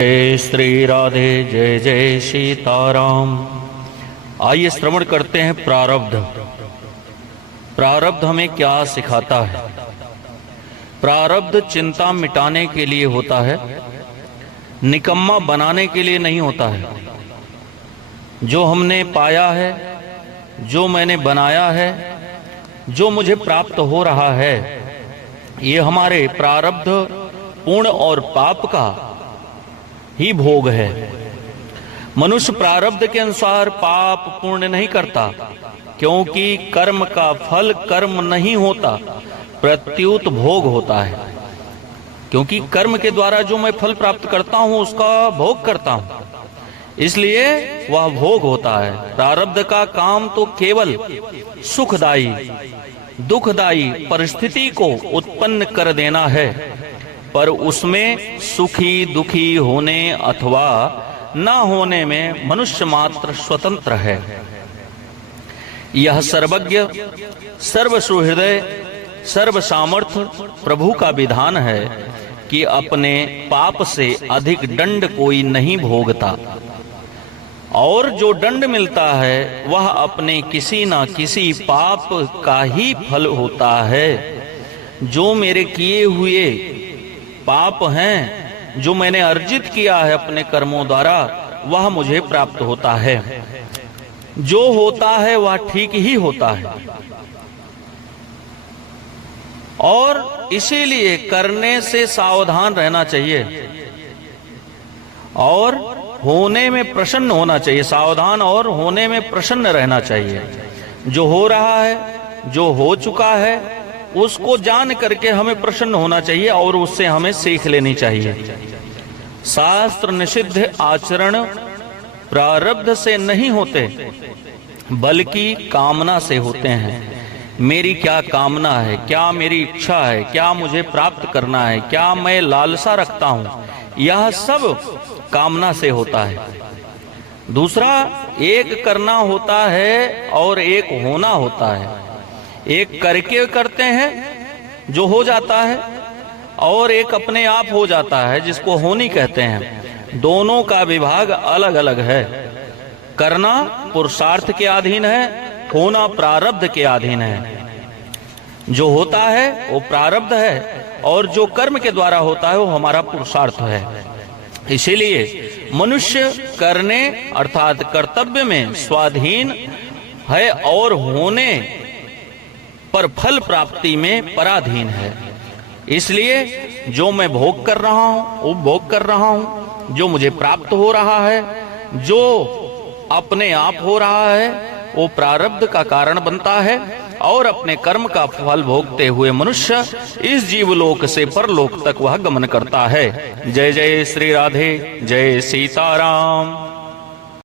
जय श्री राधे, जय जय सीताराम। आइए श्रवण करते हैं प्रारब्ध। प्रारब्ध हमें क्या सिखाता है? प्रारब्ध चिंता मिटाने के लिए होता है, निकम्मा बनाने के लिए नहीं होता है। जो हमने पाया है, जो मैंने बनाया है, जो मुझे प्राप्त हो रहा है, ये हमारे प्रारब्ध पुण्य और पाप का ही भोग है। मनुष्य प्रारब्ध के अनुसार पाप पुण्य नहीं करता, क्योंकि कर्म का फल कर्म नहीं होता, प्रत्युत भोग होता है। क्योंकि कर्म के द्वारा जो मैं फल प्राप्त करता हूं उसका भोग करता हूं, इसलिए वह भोग होता है। प्रारब्ध का काम तो केवल सुखदायी दुखदायी परिस्थिति को उत्पन्न कर देना है, पर उसमें सुखी दुखी होने अथवा न होने में मनुष्य मात्र स्वतंत्र है। यह सर्वज्ञ, सर्वसुहृदय, सर्व सामर्थ्य प्रभु का विधान है कि अपने पाप से अधिक दंड कोई नहीं भोगता, और जो दंड मिलता है वह अपने किसी न किसी पाप का ही फल होता है। जो मेरे किए हुए पाप हैं, जो मैंने अर्जित किया है अपने कर्मों द्वारा, वह मुझे प्राप्त होता है। जो होता है वह ठीक ही होता है, और इसीलिए करने से सावधान रहना चाहिए और होने में प्रसन्न होना चाहिए। सावधान और होने में प्रसन्न रहना चाहिए। जो हो रहा है, जो हो चुका है, उसको जान करके हमें प्रसन्न होना चाहिए और उससे हमें सीख लेनी चाहिए। शास्त्र निषिद्ध आचरण प्रारब्ध से नहीं होते, बल्कि कामना से होते हैं। मेरी क्या कामना है, क्या मेरी इच्छा है, क्या मुझे प्राप्त करना है, क्या मैं लालसा रखता हूं, यह सब कामना से होता है। दूसरा, एक करना होता है और एक होना होता है। एक करके करते हैं जो हो जाता है, और एक अपने आप हो जाता है जिसको होनी कहते हैं। दोनों का विभाग अलग अलग है। करना पुरुषार्थ के अधीन है, होना प्रारब्ध के अधीन है। जो होता है वो प्रारब्ध है, और जो कर्म के द्वारा होता है वो हमारा पुरुषार्थ है। इसीलिए मनुष्य करने अर्थात कर्तव्य में स्वाधीन है और होने पर फल प्राप्ति में पराधीन है। इसलिए जो मैं भोग कर रहा हूं वो भोग कर रहा हूं, जो मुझे प्राप्त हो रहा है, जो अपने आप हो रहा है, वो प्रारब्ध का कारण बनता है, और अपने कर्म का फल भोगते हुए मनुष्य इस जीवलोक से परलोक तक वह गमन करता है। जय जय श्री राधे, जय सीताराम।